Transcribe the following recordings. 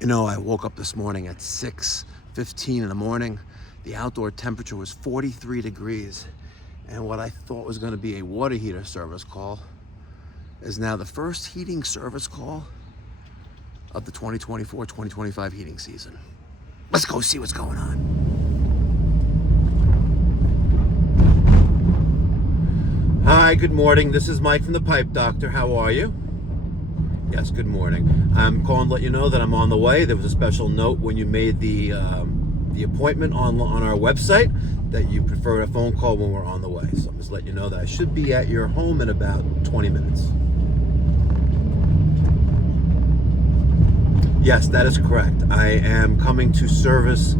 You know, I woke up this morning at 6:15 in the morning. The outdoor temperature was 43 degrees. And what I thought was going to be a water heater service call is now the first heating service call of the 2024-2025 heating season. Let's go see what's going on. Hi, good morning. This is Mike from the Pipe Doctor. How are you? Yes, good morning. I'm calling to let you know that I'm on the way. There was a special note when you made the appointment on our website that you prefer a phone call when we're on the way. So I'm just letting you know that I should be at your home in about 20 minutes. Yes, that is correct. I am coming to service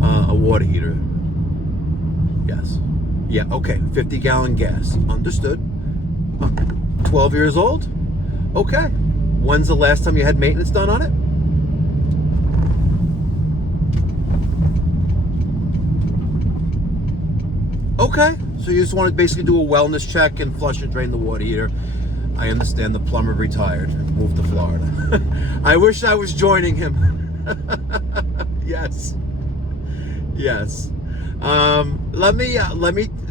a water heater. Yes. Yeah, okay. 50-gallon gas. Understood. 12 years old? Okay. When's the last time you had maintenance done on it? Okay. So you just want to basically do a wellness check and flush and drain the water heater. I understand the plumber retired and moved to Florida. I wish I was joining him. Yes. Yes. Let me,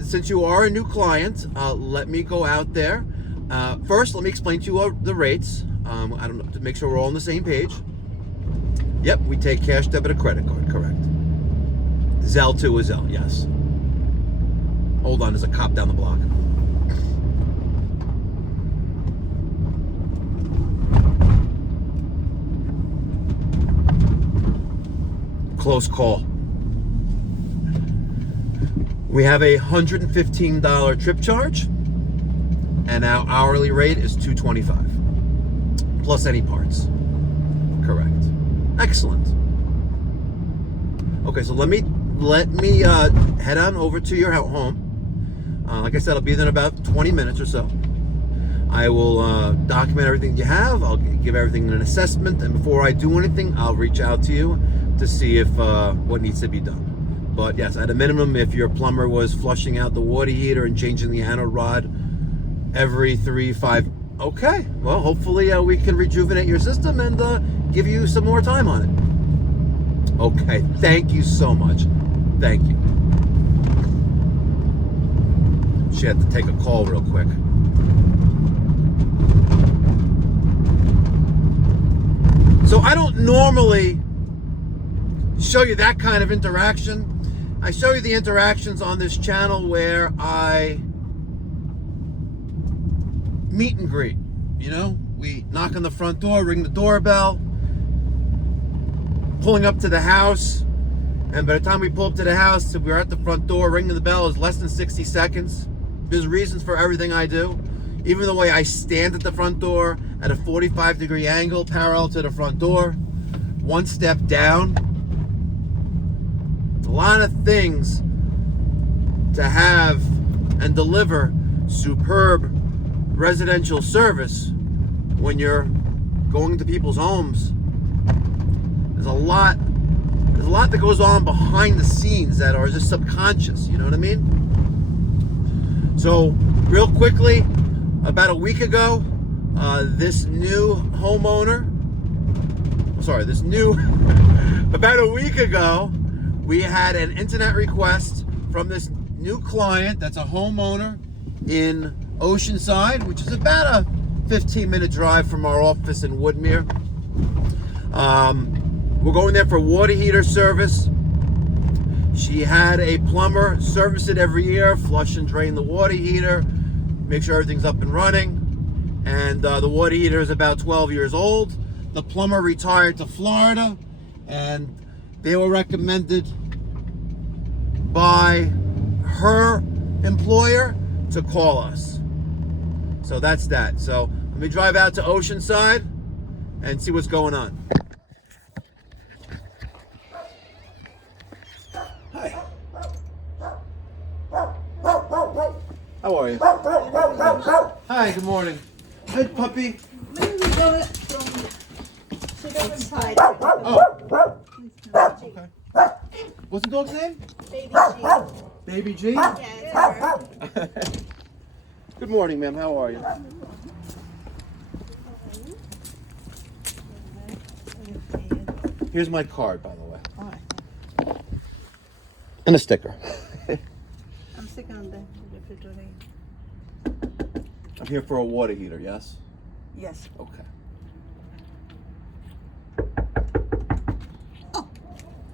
since you are a new client, let me go out there. First, let me explain to you the rates. I don't know, to make sure we're all on the same page. Yep, we take cash, debit, or credit card, correct. Zelle too is Zelle, yes. Hold on, there's a cop down the block. Close call. We have a $115 trip charge, and our hourly rate is $225 plus any parts. Correct. Excellent. Okay, so let me head on over to your home. Like I said, I'll be there in about 20 minutes or so. I will document everything you have. I'll give everything an assessment, and before I do anything, I'll reach out to you to see if what needs to be done. But yes, at a minimum, if your plumber was flushing out the water heater and changing the anode rod every 3-5, okay. Well, hopefully we can rejuvenate your system and give you some more time on it. Okay, thank you so much. Thank you. She had to take a call real quick. So I don't normally show you that kind of interaction. I show you the interactions on this channel where I meet and greet. You know, we knock on the front door, ring the doorbell, pulling up to the house, and by the time we pull up to the house, we're at the front door, ringing the bell is less than 60 seconds. There's reasons for everything I do. Even the way I stand at the front door at a 45-degree angle parallel to the front door, one step down. A lot of things to have and deliver superb residential service when you're going to people's homes. There's a lot that goes on behind the scenes that are just subconscious, you know what I mean? So real quickly, about a week ago, about a week ago, we had an internet request from this new client that's a homeowner in Oceanside, which is about a 15-minute drive from our office in Woodmere. We're going there for water heater service. She had a plumber service it every year, flush and drain the water heater, make sure everything's up and running. And the water heater is about 12 years old. The plumber retired to Florida, and they were recommended by her employer to call us. So that's that. So let me drive out to Oceanside and see what's going on. Hi. How are you? Hi, good morning. Hi, puppy. Sit over inside. Oh. Okay. What's the dog's name? Baby G. Baby G? Yeah, it's her. Good morning, ma'am. How are you? Here's my card, by the way. All right. And a sticker. I'm sticking on the refrigerator. I'm here for a water heater, yes? Yes. Okay.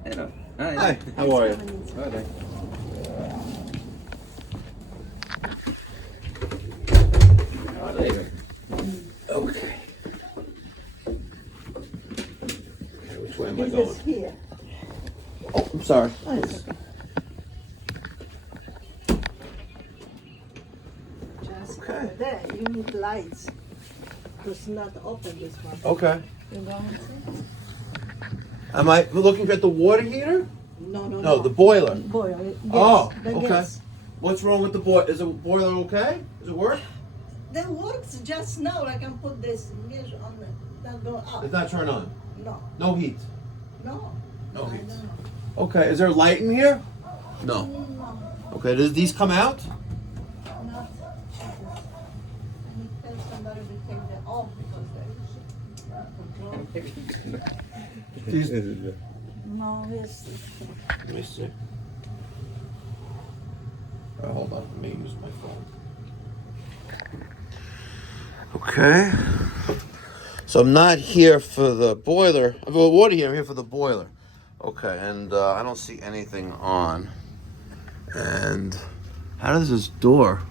Hello. Hi. Hi, how are you? All right. Okay. Which way am I This going? is here. Oh, I'm sorry. Oh, it's okay. Just Okay. over there. You need lights. It's not open this one. Okay. You go and see? Am I looking at the water heater? No, no, No, the boiler. boiler. Yes, Oh, the okay. gas. What's wrong with the boiler? Is the boiler okay? Does it work? That works just now. I can put this mesh on the that go up. It's not turned on. No, No heat. no. No I heat. don't know. Okay. Is there light in here? No. No, Okay. Does these come out? not. I need to tell somebody to take that off because there is These. no. It's Let me see. Hold on. Let me use my phone. Okay. So I'm not here for the boiler. I'm for water heater. I'm here for the boiler. Okay. And I don't see anything on. And how does this door?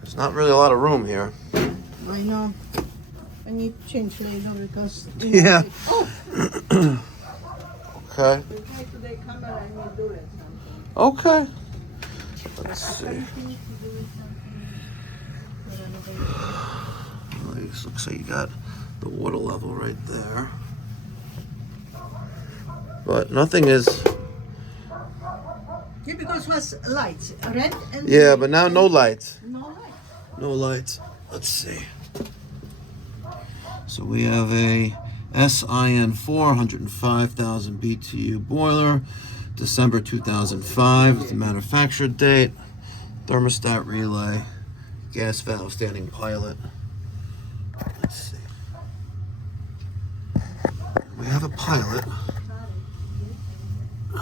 There's not really a lot of room here. I know. I need to change later because. Yeah. Oh, Okay. we try today camera and we do it something. Okay. Let's see. Something to do with something. Well, this looks like you got the water level right there. But nothing is. Yeah, because what's lights? Red and. Yeah, but now no lights. No light. No lights. Let's see. So we have a SIN 405,000 BTU boiler, December 2005, the manufacture date, thermostat relay, gas valve standing pilot. Let's see. We have a pilot. We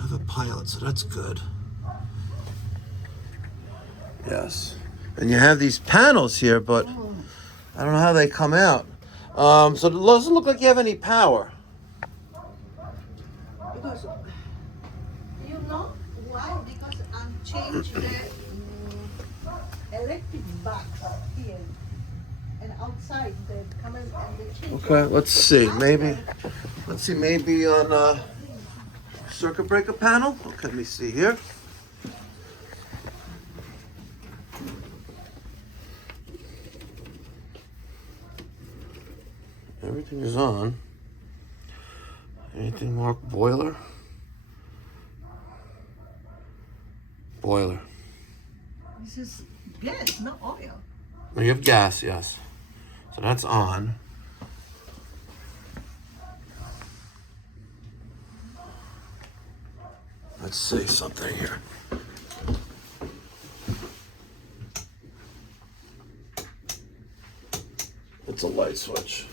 have a pilot, so that's good. Yes. And you have these panels here, but I don't know how they come out. So it doesn't look like you have any power. Because you know why? Because I'm changing the electric box here and outside the come and the change. Okay, let's see. Maybe on circuit breaker panel. Okay, let me see here. Everything is on. Anything marked boiler? Boiler. This is gas, not oil. Oh, you have gas, yes. So that's on. Let's see something here. It's a light switch.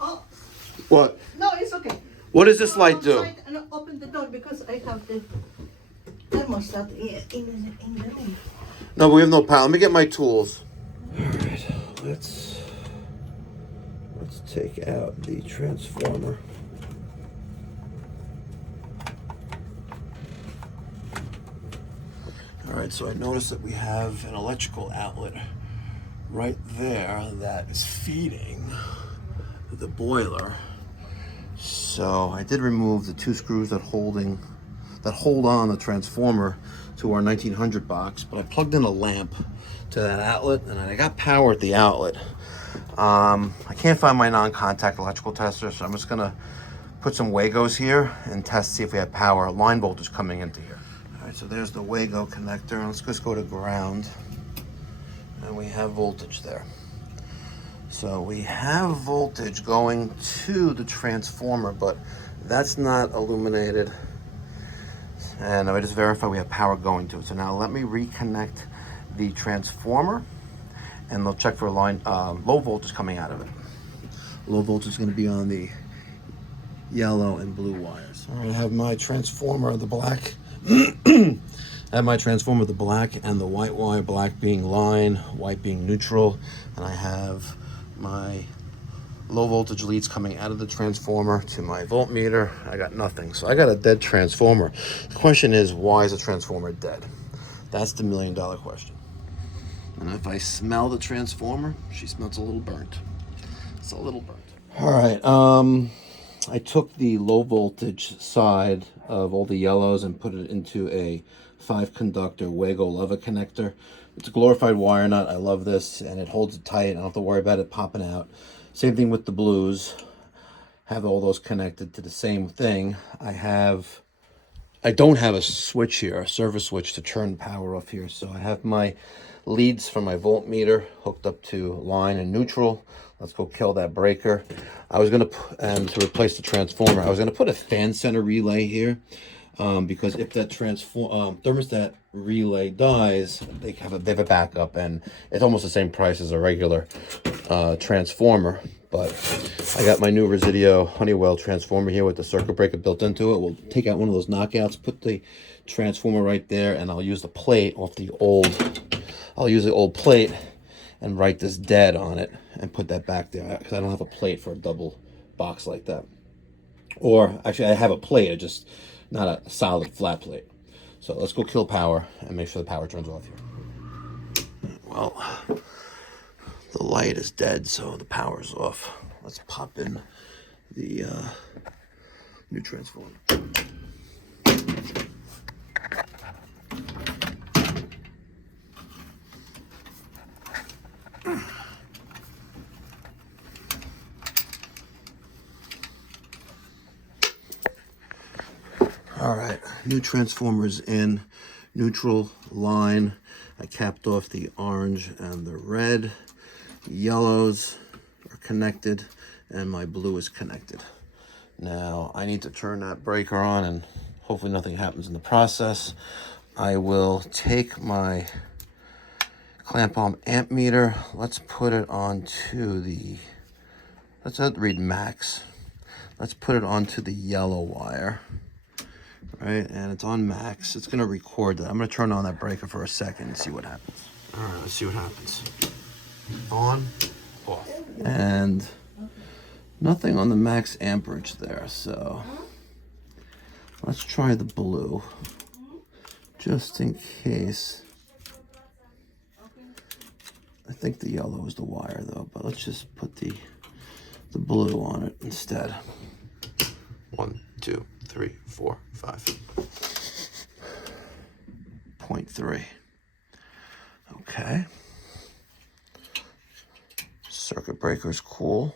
Oh, What? no, it's okay. What does this light do? Outside and open the door because I have the thermostat in the room. No, we have no power. Let me get my tools. All right, let's take out the transformer. All right, so I noticed that we have an electrical outlet right there that is feeding the boiler. So I did remove the two screws that hold on the transformer to our 1900 box, but I plugged in a lamp to that outlet and I got power at the outlet. I can't find my non-contact electrical tester, so I'm just gonna put some Wagos here and test, see if we have power, line voltage coming into here. All right, so there's the Wago connector. Let's just go to ground. And we have voltage there. So we have voltage going to the transformer, but that's not illuminated. and I just verify we have power going to it. So now let me reconnect the transformer, and they'll check for a line, low voltage coming out of it. Low voltage is going to be on the yellow and blue wires. All right, I have my transformer, the black. I have my transformer, the black and the white wire, black being line, white being neutral, and I have my low voltage leads coming out of the transformer to my voltmeter. I got nothing, so I got a dead transformer. The question is, why is the transformer dead? That's the million-dollar question. And if I smell the transformer, she smells a little burnt. It's a little burnt. All right, I took the low voltage side of all the yellows and put it into a 5-conductor Wago lever connector. It's a glorified wire nut. I love this, and it holds it tight. I don't have to worry about it popping out. Same thing with the blues. Have all those connected to the same thing. I don't have a switch here, a service switch to turn power off here. So I have my leads from my voltmeter hooked up to line and neutral. Let's go kill that breaker. I was gonna, to replace the transformer, I was gonna put a fan center relay here, because if that thermostat relay dies, they have a backup, and it's almost the same price as a regular transformer. But I got my new Residio Honeywell transformer here with the circuit breaker built into it. We'll take out one of those knockouts, put the transformer right there, and I'll use the plate off the old. I'll use the old plate and write this dead on it and put that back there, because I don't have a plate for a double box like that. Or actually, I have a plate, just not a solid flat plate. So let's go kill power and make sure the power turns off here. Well, the light is dead, so the power's off. Let's pop in the new transformer. All right, new transformers in, neutral, line. I capped off the orange and the red. Yellows are connected, and my blue is connected. Now I need to turn that breaker on, and hopefully nothing happens in the process. I will take my clamp on amp meter. Let's put it onto the, let's read max. Let's put it onto the yellow wire. Right, and it's on max. It's gonna record that. I'm gonna turn on that breaker for a second and see what happens. All right, let's see what happens. On, off, and nothing on the max amperage there. So let's try the blue, just in case. I think the yellow is the wire though, but let's just put the blue on it instead. 1, 2, 3, 4, 5. 0.3. Okay. Circuit breaker is cool.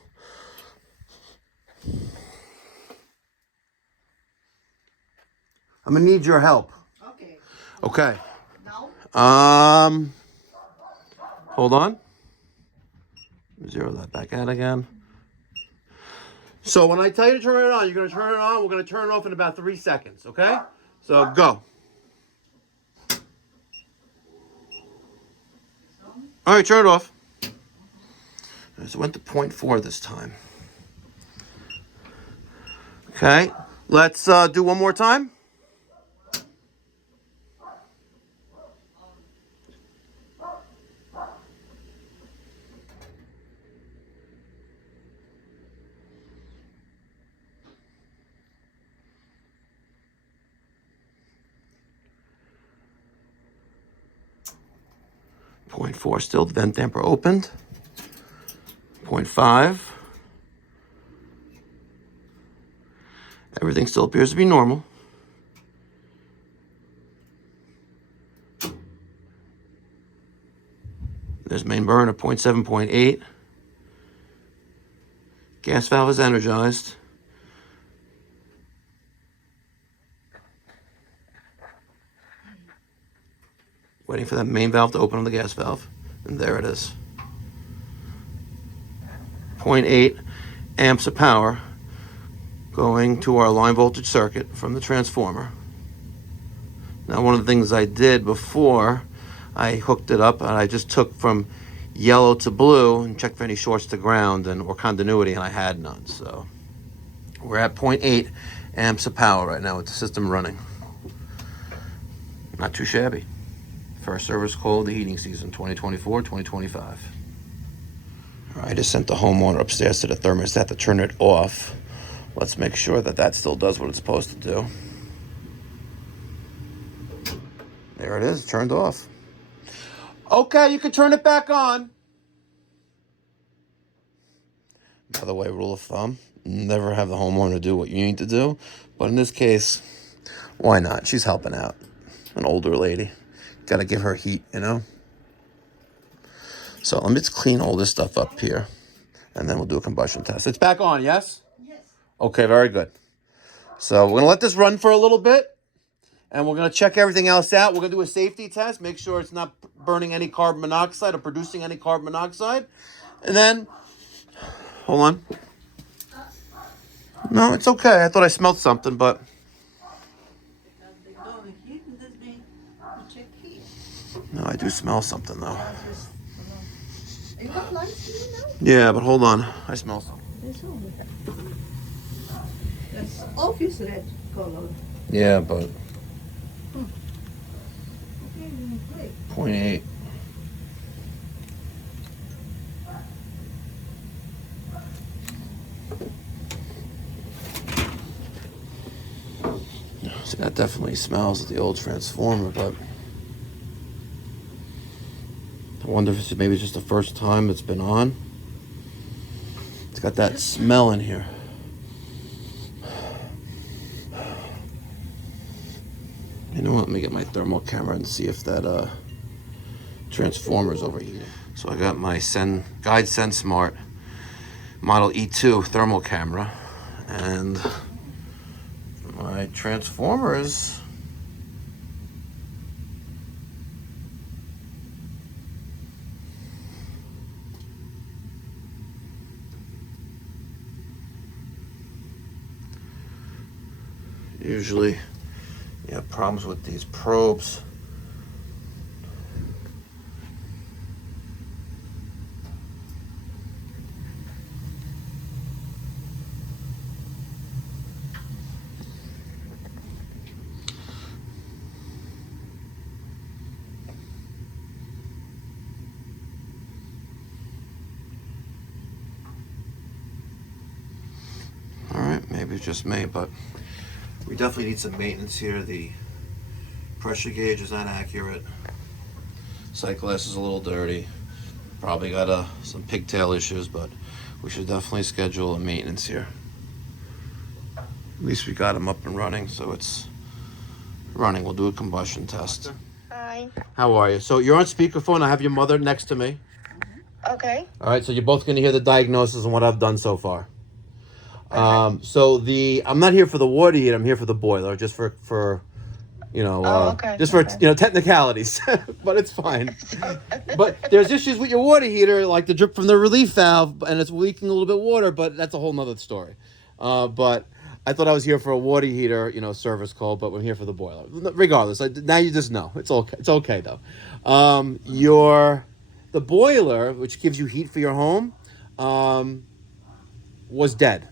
I'm gonna need your help. Okay. Okay. Now? Hold on. Zero that back out again. So when I tell you to turn it on, you're going to turn it on. We're going to turn it off in about 3 seconds, okay? So go. All right, turn it off. All right, so it went to 0.4 this time. Okay, let's do one more time. Point 0.4 still, the vent damper opened. 0.5. Everything still appears to be normal. There's main burn at 0.7, 0.8. Gas valve is energized. Waiting for that main valve to open on the gas valve. And there it is. 0.8 amps of power going to our line voltage circuit from the transformer. Now, one of the things I did before I hooked it up, and I just took from yellow to blue and checked for any shorts to ground or continuity, and I had none. So we're at 0.8 amps of power right now with the system running. Not too shabby. First service call of the heating season, 2024-2025. All right, I just sent the homeowner upstairs to the thermostat to turn it off. Let's make sure that that still does what it's supposed to do. There it is, turned off. Okay, you can turn it back on. By the way, rule of thumb, never have the homeowner do what you need to do. But in this case, why not? She's helping out. An older lady. Got to give her heat, you know? So let me just clean all this stuff up here. And then we'll do a combustion test. It's back on, yes? Yes. Okay, very good. So we're going to let this run for a little bit. And we're going to check everything else out. We're going to do a safety test. Make sure it's not burning any carbon monoxide or producing any carbon monoxide. And then, hold on. No, it's okay. I thought I smelled something, but... No, I do smell something, though. You got lights here now? Yeah, but hold on. I smell something. That's obvious red color. Yeah, but... Okay, great. 0.8. See, that definitely smells of the old transformer, but... I wonder if it's maybe just the first time it's been on. It's got that smell in here. You know what? Let me get my thermal camera and see if that transformer's overheating. So I got my Guide SenSmart Model E2 thermal camera, and my transformer is usually you have problems with these probes. All right, maybe it's just me, but we definitely need some maintenance here. The pressure gauge is not accurate. Sight glass is a little dirty. Probably got some pigtail issues, but we should definitely schedule a maintenance here. At least we got them up and running, so it's running. We'll do a combustion test. Hi. How are you? So you're on speakerphone. I have your mother next to me. Okay. All right, so you're both going to hear the diagnosis and what I've done so far. So I'm not here for the water heater. I'm here for the boiler, just for okay. just for technicalities. But it's fine. But there's issues with your water heater, like the drip from the relief valve, and it's leaking a little bit of water. But that's a whole nother story. But I thought I was here for a water heater, service call. But we're here for the boiler. Regardless, now you just know it's okay. It's okay though. The boiler, which gives you heat for your home, was dead.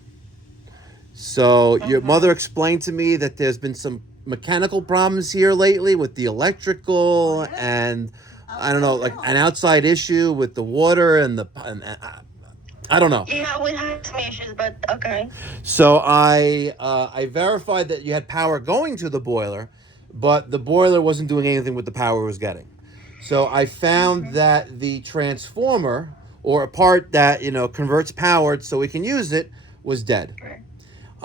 So your mother explained to me that there's been some mechanical problems here lately with the electrical and I don't know, like an outside issue with the water and I don't know. Yeah, we had some issues, but okay. So I verified that you had power going to the boiler, but the boiler wasn't doing anything with the power it was getting. So I found that the transformer or a part that converts power so we can use it was dead.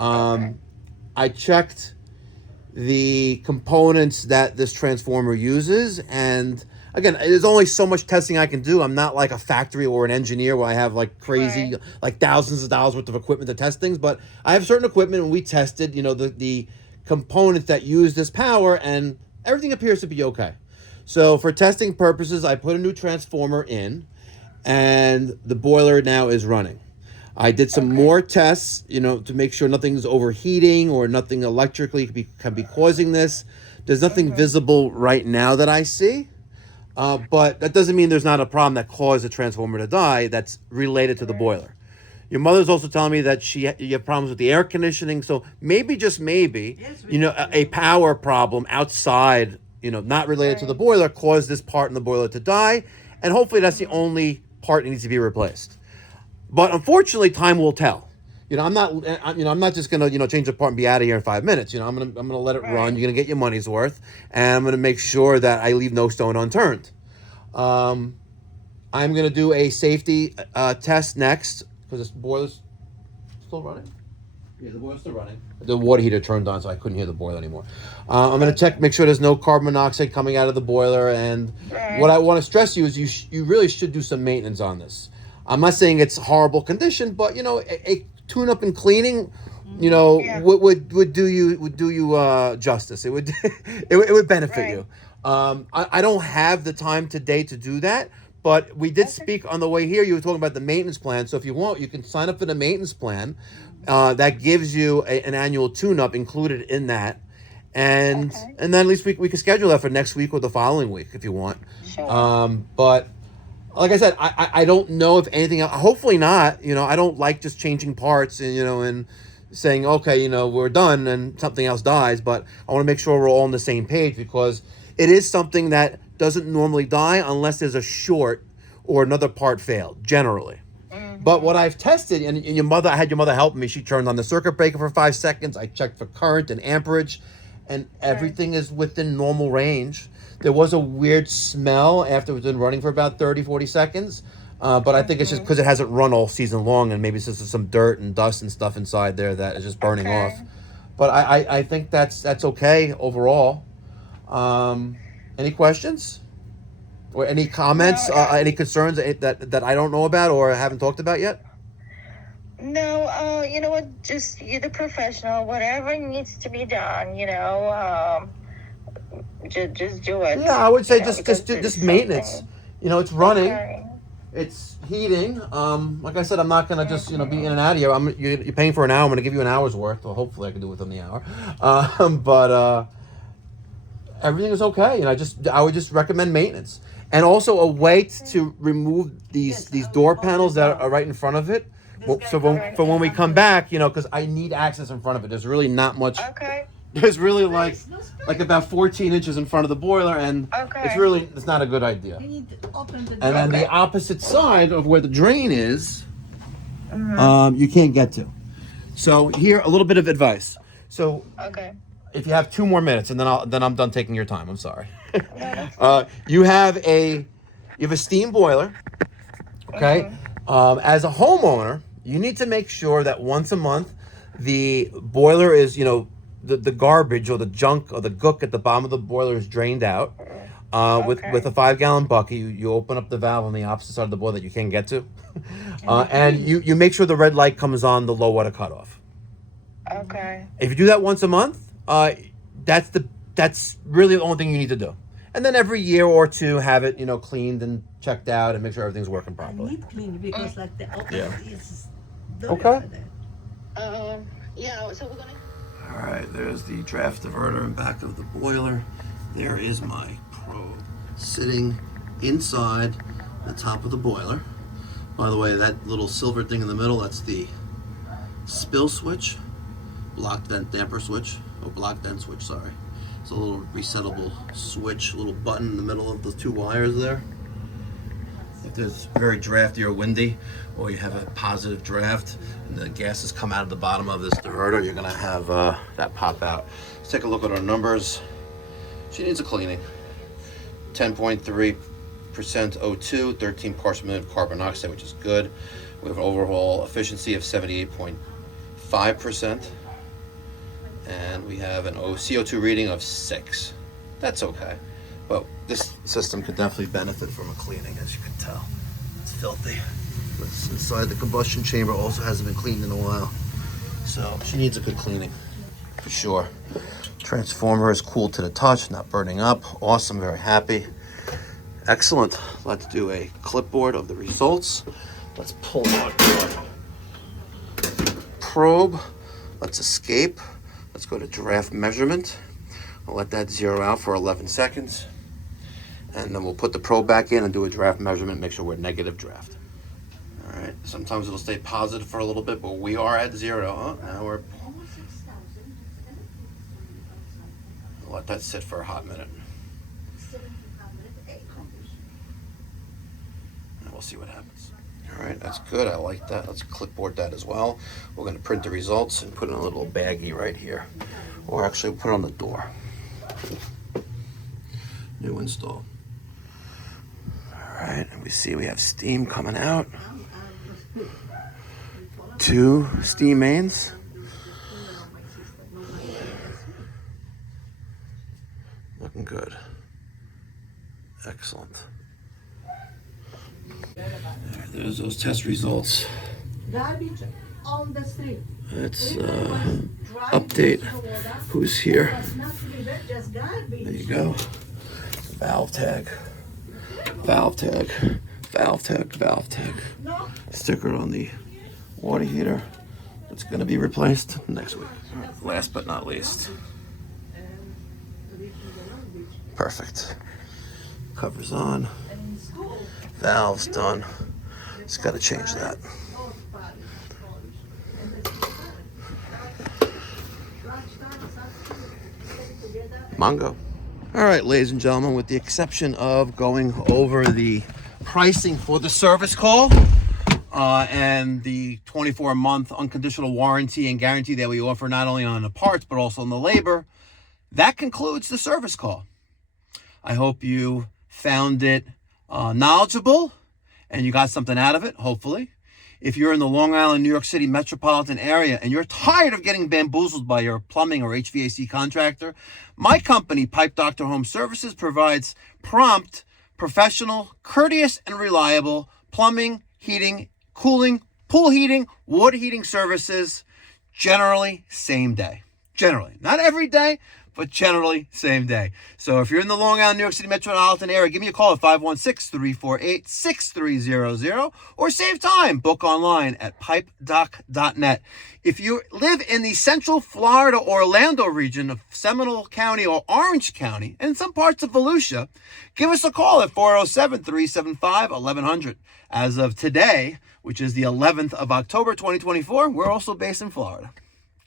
I checked the components that this transformer uses, and again, there's only so much testing I can do. I'm not like a factory or an engineer where I have like crazy, like thousands of dollars worth of equipment to test things, but I have certain equipment and we tested, the components that use this power, and everything appears to be okay. So for testing purposes, I put a new transformer in, and the boiler now is running. I did some more tests, to make sure nothing's overheating or nothing electrically can be causing this. There's nothing visible right now that I see. But that doesn't mean there's not a problem that caused the transformer to die that's related to the boiler. Your mother's also telling me that you have problems with the air conditioning. So maybe, just maybe, a power problem outside, not related to the boiler caused this part in the boiler to die. And hopefully that's the only part that needs to be replaced. But unfortunately, time will tell. I'm not just gonna, change the part and be out of here in 5 minutes. I'm gonna let it run. You're gonna get your money's worth, and I'm gonna make sure that I leave no stone unturned. I'm gonna do a safety test next because this boiler's still running. Yeah, the boiler's still running. The water heater turned on, so I couldn't hear the boiler anymore. I'm gonna make sure there's no carbon monoxide coming out of the boiler. And what I want to stress to you is you really should do some maintenance on this. I'm not saying it's horrible condition, but a tune-up and cleaning, would do you justice. It would it would benefit you. I don't have the time today to do that, but we did speak on the way here. You were talking about the maintenance plan. So if you want, you can sign up for the maintenance plan. That gives you an annual tune-up included in that, and then at least we can schedule that for next week or the following week if you want. Sure. But like I said, I don't know if anything else, hopefully not. I don't like just changing parts and saying, okay, we're done and something else dies. But I want to make sure we're all on the same page, because it is something that doesn't normally die unless there's a short or another part failed, generally. But what I've tested, and I had your mother help me. She turned on the circuit breaker for 5 seconds. I checked for current and amperage, and everything is within normal range. There was a weird smell after it's been running for about 30, 40 seconds. But I think it's just because it hasn't run all season long, and maybe it's just some dirt and dust and stuff inside there that is just burning off. But I think that's okay overall. Any questions? Or any comments, any concerns that I don't know about or haven't talked about yet? No, you know what? Just you're the professional. Whatever needs to be done, just do it. Yeah, I would say just maintenance. It's running, it's heating. Like I said, I'm not gonna just be in and out of here. You're paying for an hour. I'm gonna give you an hour's worth. Well, hopefully I can do it within the hour. But everything is okay, and I would just recommend maintenance. And also a way to remove these door panels that are right in front of it. So when we come back, because I need access in front of it. There's really not much. Okay. There's really like about 14 inches in front of the boiler, and it's not a good idea. And then the opposite side of where the drain is, you can't get to. So here, a little bit of advice. So if you have 2 more minutes, and then I'm done taking your time. I'm sorry. You have a steam boiler. Okay. As a homeowner, you need to make sure that once a month the boiler is, the garbage or the junk or the gook at the bottom of the boiler is drained out. With a 5-gallon bucket, you open up the valve on the opposite side of the boiler that you can't get to, and you make sure the red light comes on the low water cutoff. Okay. If you do that once a month, that's really the only thing you need to do. And then every year or two, have it cleaned and checked out and make sure everything's working properly. I need cleaned because the is okay. Yeah. So we're gonna. All right, there's the draft diverter in back of the boiler. There is my probe sitting inside the top of the boiler. By the way, that little silver thing in the middle, that's the spill switch, block vent damper switch, block vent switch, sorry. It's a little resettable switch, a little button in the middle of the 2 wires there. If there's very drafty or windy, or you have a positive draft and the gases come out of the bottom of this diverter, you're gonna have that pop out. Let's take a look at our numbers. She needs a cleaning. 10.3% O2, 13 parts per million of carbon dioxide, which is good. We have an overall efficiency of 78.5%. And we have an CO2 reading of 6. That's okay. But this system could definitely benefit from a cleaning, as you can tell. It's filthy. What's inside the combustion chamber also hasn't been cleaned in a while. So she needs a good cleaning, for sure. Transformer is cool to the touch, not burning up. Awesome, very happy. Excellent. Let's do a clipboard of the results. Let's pull out your probe. Let's escape. Let's go to draft measurement. I'll let that zero out for 11 seconds. And then we'll put the probe back in and do a draft measurement, make sure we're negative draft. All right, sometimes it'll stay positive for a little bit, but we are at zero. Oh, now we're... I'll let that sit for a hot minute. And we'll see what happens. All right, that's good. I like that. Let's clipboard that as well. We're going to print the results and put it in a little baggie right here. Or actually put it on the door. New install. All right, and we see we have steam coming out. 2 steam mains. Looking good. Excellent. There's those test results. Garbage on the street. Let's update who's here. There you go. Valve tag. Valve tag. Valve tag. Valve tag. Sticker on the water heater. It's going to be replaced next week. Last but not least. Perfect. Covers on. Valves done. Just got to change that. Mongo. All right, ladies and gentlemen, with the exception of going over the pricing for the service call and the 24-month unconditional warranty and guarantee that we offer not only on the parts but also on the labor, that concludes the service call. I hope you found it knowledgeable and you got something out of it, hopefully. If you're in the Long Island, New York City metropolitan area and you're tired of getting bamboozled by your plumbing or HVAC contractor, my company, Pipe Doctor Home Services, provides prompt, professional, courteous, and reliable plumbing, heating, cooling, pool heating, water heating services, generally same day. Generally. Not every day, but generally same day. So if you're in the Long Island, New York City metropolitan area, give me a call at 516-348-6300 or save time. Book online at pipedoc.net. If you live in the Central Florida, Orlando region of Seminole County or Orange County and some parts of Volusia, give us a call at 407-375-1100. As of today, which is the 11th of October, 2024, we're also based in Florida.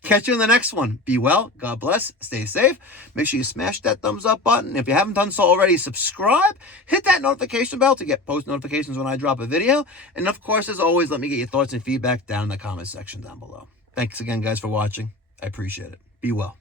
Catch you in the next one. Be well. God bless. Stay safe. Make sure you smash that thumbs up button. If you haven't done so already, subscribe. Hit that notification bell to get post notifications when I drop a video. And of course, as always, let me get your thoughts and feedback down in the comment section down below. Thanks again, guys, for watching. I appreciate it. Be well.